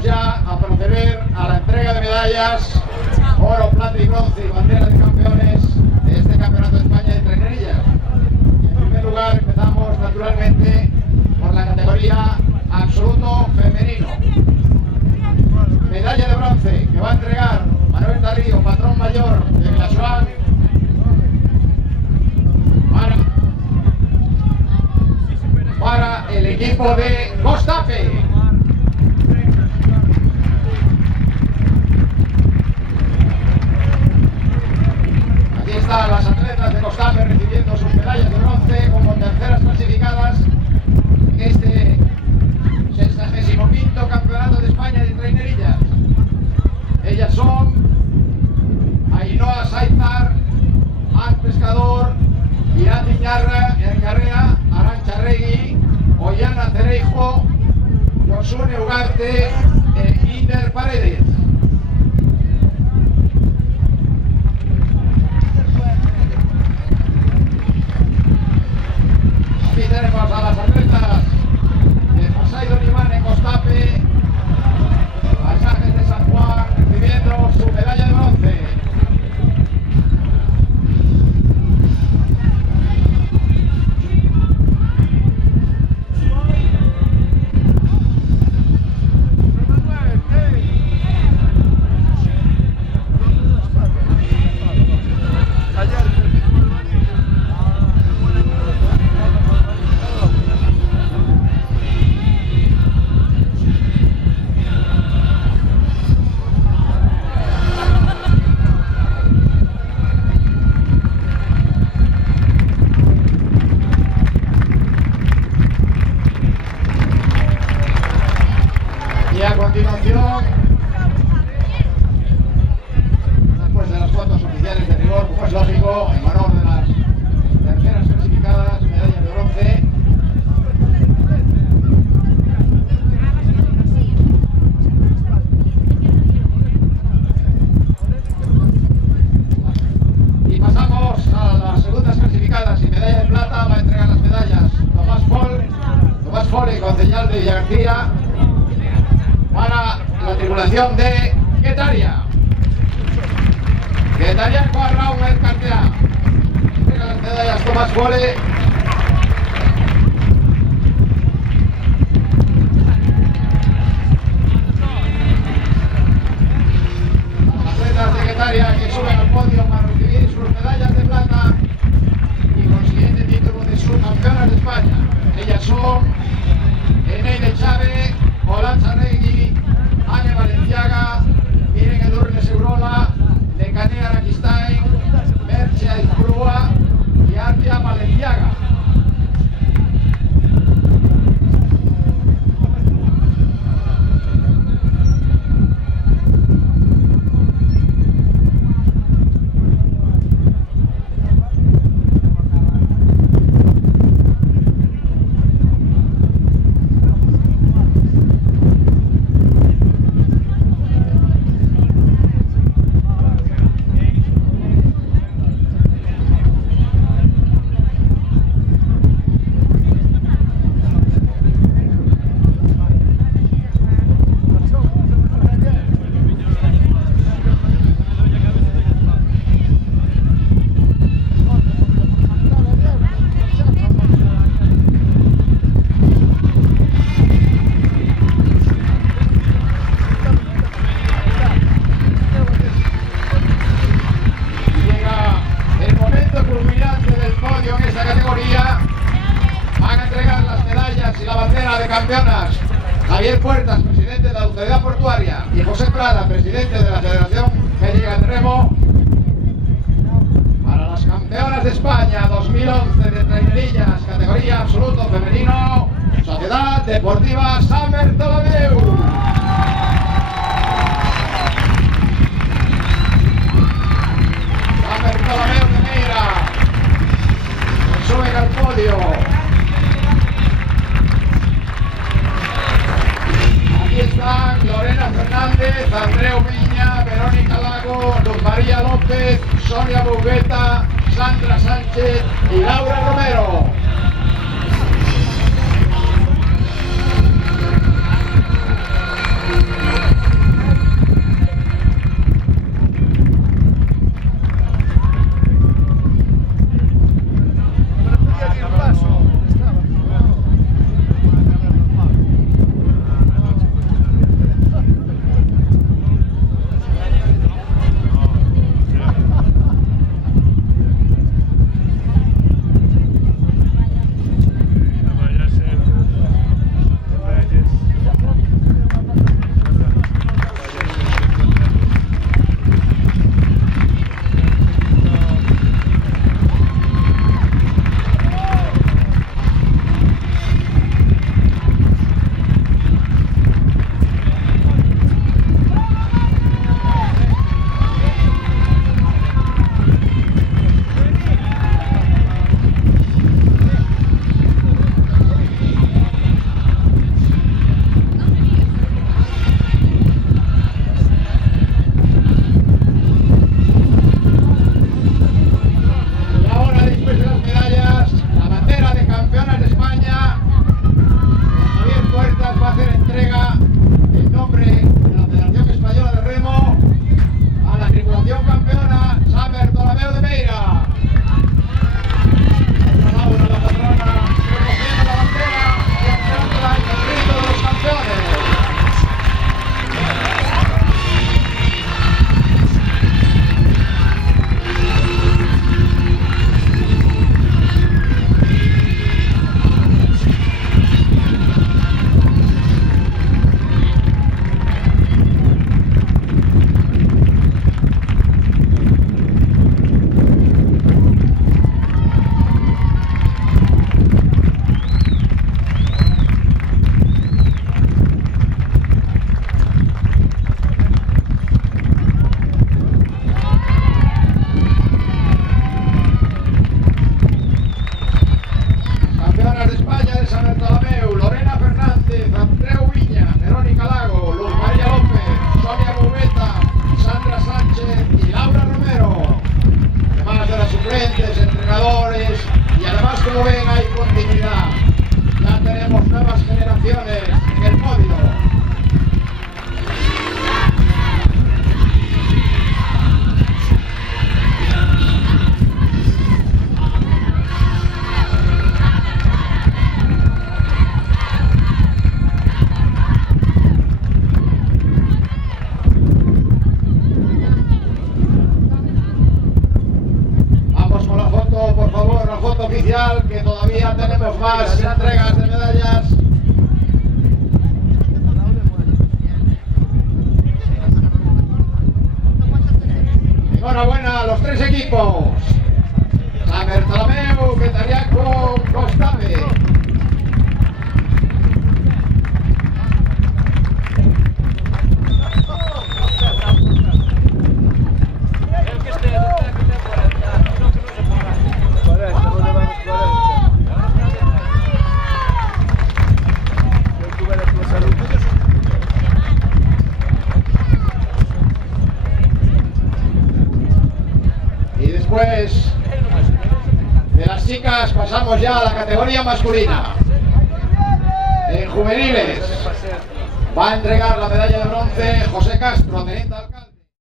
vamos ya a proceder a la entrega de medallas, oro, plata y bronce y bandera de campeones de este Campeonato de España de Trainerillas. En primer lugar empezamos naturalmente por la categoría absoluto femenino. Medalla de bronce que va a entregar Manuel Tarrío, patrón mayor de Vilajoan, para el equipo de Costafe. Aquí están las atletas de Costafe recibiendo sus medallas de bronce como terceras clasificadas en este 65º Campeonato de España de Trainerillas. Ellas son Ainhoa Saizar, An Pescador, Irán Iñarrea, Arantxa Regui, Ollana Cereijo, Josune Ugarte e Inder Paredes. Aquí tenemos a las atletas de Poseidon Iván en Costafe, Paisajes de San Juan recibiendo su medalla de bronce. Y a continuación, después de las fotos oficiales de rigor, como es lógico, en honor de las terceras clasificadas, medallas de bronce, y pasamos a las segundas clasificadas y medalla de plata. Va a entregar las medallas Tomás Fole, concejal de Villa García, para la tripulación de Guetaria. Guetaria Cuarra, un Cartea. Entrega las medallas Tomás Fole. Los atletas de Guetaria que suben al podio para recibir sus medallas de plata y consiguiente título de subcampeonas de España. Ellas son Eneide Chávez, Olatza Regui, Ane Valenciaga, Miren Edurne Segurola, Lecanea Araquistain, Merche Aizpurua y Artia Valenciaga. Campeonas, Javier Puertas, presidente de la Autoridad Portuaria, y José Prada, presidente de la Federación Gallega de Remo, para las campeonas de España 2011 de trainerillas, categoría absoluto femenino, Sociedad Deportiva San Bartomeu. San Bartomeu de Meira, suben al podio. Están Lorena Fernández, Andreu Viña, Verónica Lago, Luz María López, Sonia Bugueta, Sandra Sánchez y Laura Romero. la foto oficial, que todavía tenemos más entregas de medallas. Enhorabuena a los tres equipos. San Bartolomeu, Petariaco, Costave. Después de las chicas pasamos ya a la categoría masculina. En juveniles va a entregar la medalla de bronce José Castro, teniente